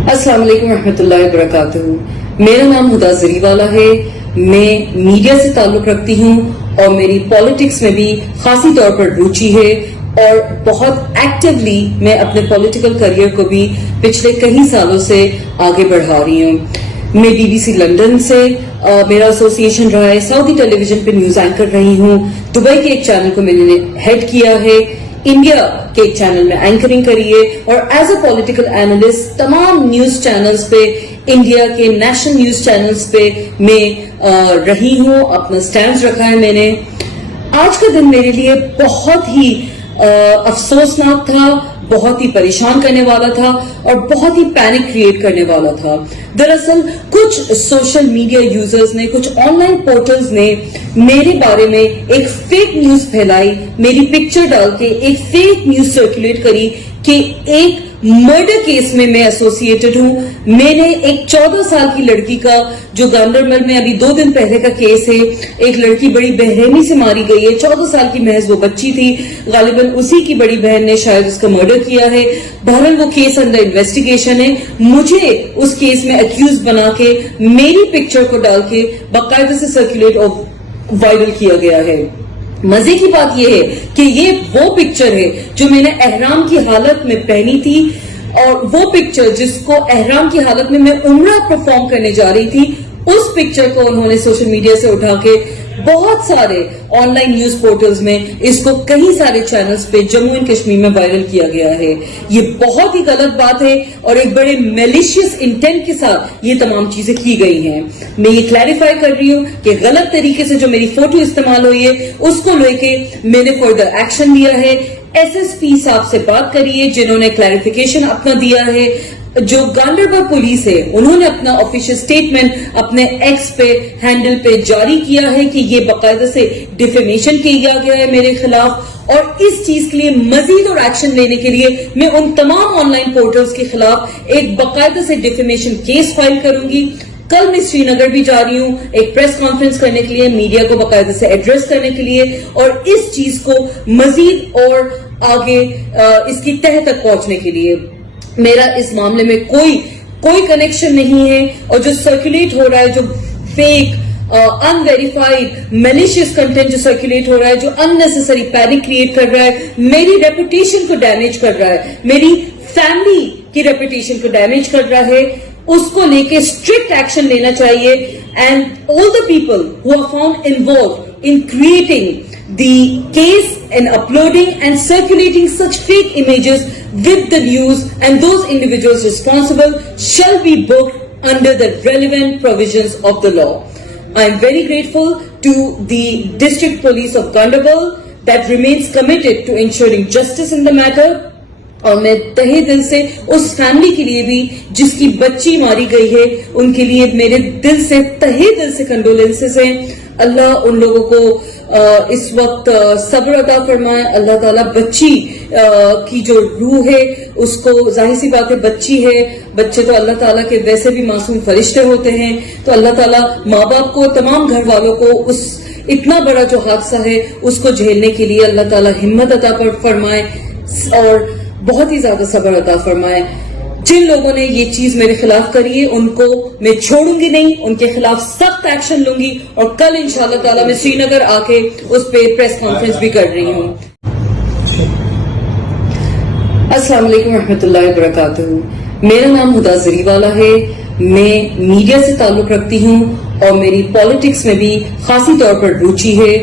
अस्सलाम वालेकुम रहमतुल्लाहि वबरकातुहू। मेरा नाम हुदा जरीवाला है। मैं मीडिया से ताल्लुक रखती हूँ और मेरी पॉलिटिक्स में भी खासी तौर पर रुचि है और बहुत एक्टिवली मैं अपने पॉलिटिकल करियर को भी पिछले कई सालों से आगे बढ़ा रही हूँ। मैं बीबीसी लंदन से मेरा एसोसिएशन रहा है, सऊदी टेलीविजन पे न्यूज एंकर रही हूँ, दुबई के एक चैनल को मैंने हेड किया है, इंडिया के एक चैनल में एंकरिंग करी है और एज अ पॉलिटिकल एनालिस्ट तमाम न्यूज चैनल्स पे, इंडिया के नेशनल न्यूज चैनल्स पे मैं रही हूँ, अपना स्टैंड रखा है मैंने। आज का दिन मेरे लिए बहुत ही अफसोसनाक था, बहुत ही परेशान करने वाला था और बहुत ही पैनिक क्रिएट करने वाला था। दरअसल कुछ सोशल मीडिया यूजर्स ने, कुछ ऑनलाइन पोर्टल्स ने मेरे बारे में एक फेक न्यूज फैलाई, मेरी पिक्चर डाल के एक फेक न्यूज सर्कुलेट करी कि एक मर्डर केस में मैं एसोसिएटेड हूं। मैंने एक 14 साल की लड़की का, जो गांधरबल में अभी 2 दिन पहले का केस है, एक लड़की बड़ी बेरहमी से मारी गई है, 14 साल की महज वो बच्ची थी, गालिबन उसी की बड़ी बहन ने शायद उसका मर्डर किया है। बहरहाल वो केस अंडर इन्वेस्टिगेशन है। मुझे उस केस में अक्यूज बना के मेरी पिक्चर को डाल के बाकायदा से सर्कुलेट और वायरल किया गया है। मजे की बात यह है कि ये वो पिक्चर है जो मैंने एहराम की हालत में पहनी थी और वो पिक्चर जिसको एहराम की हालत में मैं उम्रा परफॉर्म करने जा रही थी, उस पिक्चर को उन्होंने सोशल मीडिया से उठा के बहुत सारे ऑनलाइन न्यूज पोर्टल्स में, इसको कई सारे चैनल्स पे जम्मू एंड कश्मीर में वायरल किया गया है। ये बहुत ही गलत बात है और एक बड़े मैलिशियस इंटेंट के साथ ये तमाम चीजें की गई हैं। मैं ये क्लैरिफाई कर रही हूँ कि गलत तरीके से जो मेरी फोटो इस्तेमाल हुई है उसको लेके मैंने फर्दर एक्शन लिया है। एसएसपी साहब से बात करी है जिन्होंने क्लैरिफिकेशन अपना दिया है। जो गांधरबल पुलिस है उन्होंने अपना ऑफिशियल स्टेटमेंट अपने एक्स पे हैंडल पे जारी किया है कि ये बाकायदा से डिफेमेशन किया गया है मेरे खिलाफ और इस चीज के लिए मजीद और एक्शन लेने के लिए मैं उन तमाम ऑनलाइन पोर्टल्स के खिलाफ एक बाकायदा से डिफेमेशन केस फाइल करूंगी। कल मैं श्रीनगर भी जा रही हूँ एक प्रेस कॉन्फ्रेंस करने के लिए, मीडिया को बाकायदा से एड्रेस करने के लिए और इस चीज को मजीद और आगे इसकी तह तक पहुंचने के लिए। मेरा इस मामले में कोई कनेक्शन नहीं है और जो सर्कुलेट हो रहा है, जो फेक अनवेरिफाइड मैलिशियस कंटेंट जो सर्कुलेट हो रहा है, जो अननेसेसरी पैनिक क्रिएट कर रहा है, मेरी रेपुटेशन को डैमेज कर रहा है, मेरी फैमिली की रेपुटेशन को डैमेज कर रहा है, उसको लेके स्ट्रिक्ट एक्शन लेना चाहिए। And all the people who are found involve in creating the case and uploading and circulating such fake images with the news and those individuals responsible shall be booked under the relevant provisions of the law. I am very grateful to the District Police of Gaunderbal that remains committed to ensuring justice in the matter. और मैं तहे दिल से उस family के लिए भी जिसकी बच्ची मारी गई है उनके लिए मेरे दिल से तहे दिल से कंडोलेंसेस हैं। अल्लाह उन लोगों को इस वक्त सब्र अता फरमाए। अल्लाह ताला बच्ची की जो रूह है उसको, जाहिर सी बात है बच्ची है, बच्चे तो अल्लाह ताला के वैसे भी मासूम फरिश्ते होते हैं, तो अल्लाह ताला माँ बाप को, तमाम घर वालों को उस इतना बड़ा जो हादसा है उसको झेलने के लिए अल्लाह ताला हिम्मत अता फरमाए और बहुत ही ज्यादा सब्र अता फरमाए। जिन लोगों ने ये चीज मेरे खिलाफ करी है उनको मैं छोड़ूंगी नहीं, उनके खिलाफ सख्त एक्शन लूंगी और कल इंशाल्लाह ताला मैं श्रीनगर आके उस पे प्रेस कॉन्फ्रेंस भी कर रही हूँ। अस्सलाम वालेकुम रहमतुल्लाहि वबरकातुहू। मेरा नाम हुदा जरीवाला है। मैं मीडिया से ताल्लुक रखती हूँ और मेरी पॉलिटिक्स में भी खासी तौर पर रुचि है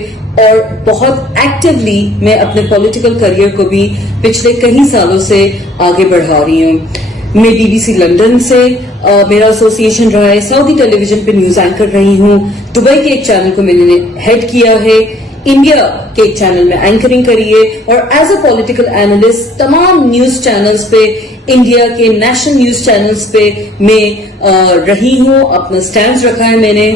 और बहुत एक्टिवली मैं अपने पॉलिटिकल करियर को भी पिछले कई सालों से आगे बढ़ा रही हूँ। मैं बीबीसी लंदन से मेरा एसोसिएशन रहा है, सऊदी टेलीविजन पे न्यूज एंकर रही हूँ, दुबई के एक चैनल को मैंने हेड किया है, इंडिया के एक चैनल में एंकरिंग करी है और एज अ पॉलिटिकल एनालिस्ट तमाम न्यूज चैनल्स पे, इंडिया के नेशनल न्यूज चैनल्स पे मैं रही हूँ, अपना स्टैंड रखा है मैंने।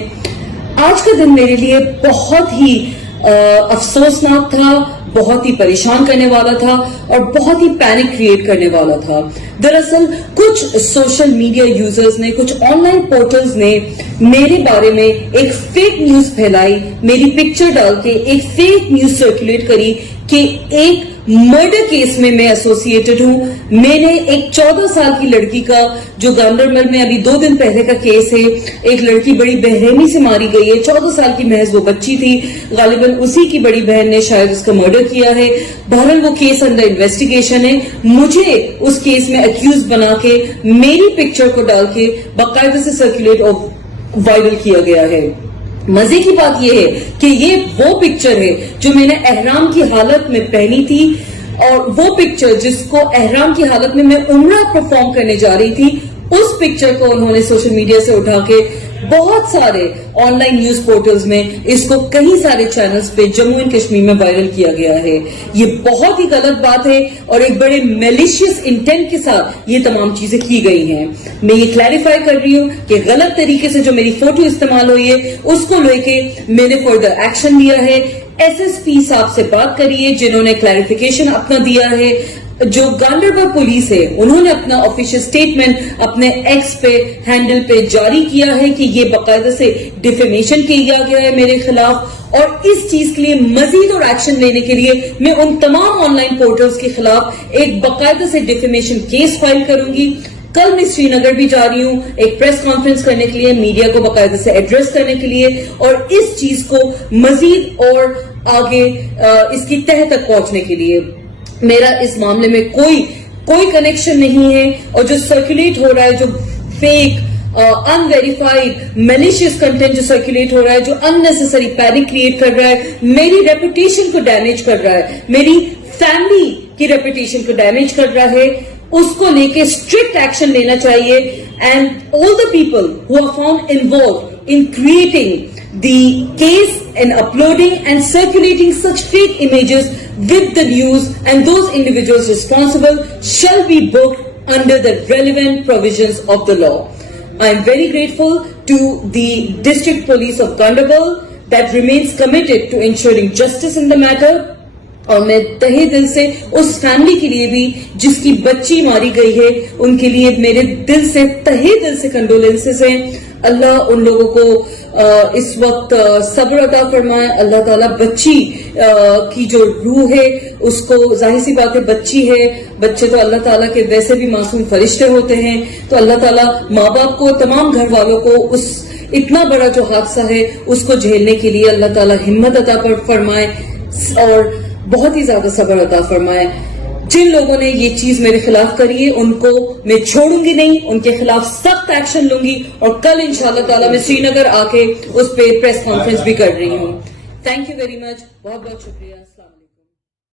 आज का दिन मेरे लिए बहुत ही अफसोसनाक था, बहुत ही परेशान करने वाला था और बहुत ही पैनिक क्रिएट करने वाला था। दरअसल कुछ सोशल मीडिया यूजर्स ने, कुछ ऑनलाइन पोर्टल्स ने मेरे बारे में एक फेक न्यूज फैलाई, मेरी पिक्चर डाल के एक फेक न्यूज सर्कुलेट करी कि एक مرڈر کیس میں ایسوسیٹڈ ہوں. میں نے ایک 14 سال کی لڑکی کا جو گاندربل میں ابھی 2 دن پہلے کا کیس ہے, ایک لڑکی بڑی بہرحمی سے ماری گئی ہے, 14 سال کی محض وہ بچی تھی, غالباً اسی کی بڑی بہن نے شاید اس کا مرڈر کیا ہے. بہرحال وہ کیس انڈر انویسٹیگیشن ہے. مجھے اس کیس میں اکیوز بنا کے میری پکچر کو ڈال کے باقاعدہ سے سرکولیٹ اور وائرل کیا گیا ہے. مزے کی بات یہ ہے کہ یہ وہ پکچر ہے جو میں نے احرام کی حالت میں پہنی تھی, اور وہ پکچر جس کو احرام کی حالت میں عمرہ پرفارم کرنے جا رہی تھی, اس پکچر کو انہوں نے سوشل میڈیا سے اٹھا کے بہت سارے آن لائن نیوز پورٹلز میں, اس کو کئی سارے چینلز پہ جموں اینڈ کشمیر میں وائرل کیا گیا ہے. یہ بہت ہی غلط بات ہے اور ایک بڑے میلیشیس انٹینٹ کے ساتھ یہ تمام چیزیں کی گئی ہیں. میں یہ کلیریفائی کر رہی ہوں کہ غلط طریقے سے جو میری فوٹو استعمال ہوئی ہے اس کو لے کے میں نے فردر ایکشن لیا ہے. ایس ایس پی صاحب سے بات کریے جنہوں نے کلیریفیکیشن اپنا دیا ہے. جو گاندربل پولیس ہے انہوں نے اپنا آفیشیل سٹیٹمنٹ اپنے ایکس پہ ہینڈل پہ جاری کیا ہے کہ یہ باقاعدہ سے ڈیفیمیشن کیا گیا ہے میرے خلاف, اور اس چیز کے لیے مزید اور ایکشن لینے کے لیے میں ان تمام آن لائن پورٹلز کے خلاف ایک باقاعدہ سے ڈیفیمیشن کیس فائل کروں گی. کل میں سری نگر بھی جا رہی ہوں ایک پریس کانفرنس کرنے کے لیے, میڈیا کو باقاعدہ سے ایڈریس کرنے کے لیے, اور اس چیز کو مزید اور آگے اس کی تہہ تک پہنچنے کے لیے. میرا اس معاملے میں کوئی کنیکشن نہیں ہے, اور جو سرکولیٹ ہو رہا ہے, جو فیک ان ویریفائڈ میلیشیس کنٹینٹ جو سرکولیٹ ہو رہا ہے, جو اننیسیسری پینک کریٹ کر رہا ہے, میری ریپوٹیشن کو ڈیمیج کر رہا ہے, میری فیملی کی ریپوٹیشن کو ڈیمیج کر رہا ہے, اس کو لے کے اسٹرکٹ ایکشن لینا چاہیے. And all the people who are found involved in creating the case and uploading and circulating such fake images with the news, and those individuals responsible shall be booked under the relevant provisions of the law. I am very grateful to the District Police of Gaundarbal that remains committed to ensuring justice in the matter. اور میں تہے دل سے اس family کے لیے بھی جس کی بچی ماری گئی ہے, ان کے لیے میرے دل سے تہے دل سے کنڈولنسز ہیں. اللہ ان لوگوں کو اس وقت صبر عطا فرمائے. اللہ تعالیٰ بچی کی جو روح ہے اس کو, ظاہر سی بات ہے بچی ہے, بچے تو اللہ تعالیٰ کے ویسے بھی معصوم فرشتے ہوتے ہیں, تو اللہ تعالیٰ ماں باپ کو, تمام گھر والوں کو اس اتنا بڑا جو حادثہ ہے اس کو جھیلنے کے لیے اللہ تعالیٰ ہمت عطا فرمائے اور بہت ہی زیادہ صبر عطا فرمائے. جن لوگوں نے یہ چیز میرے خلاف کری ہے ان کو میں چھوڑوں گی نہیں, ان کے خلاف سخت ایکشن لوں گی, اور کل انشاءاللہ تعالیٰ میں سری نگر آ کے اس پہ پریس کانفرنس بھی کر رہی ہوں. تھینک یو ویری مچ, بہت بہت شکریہ.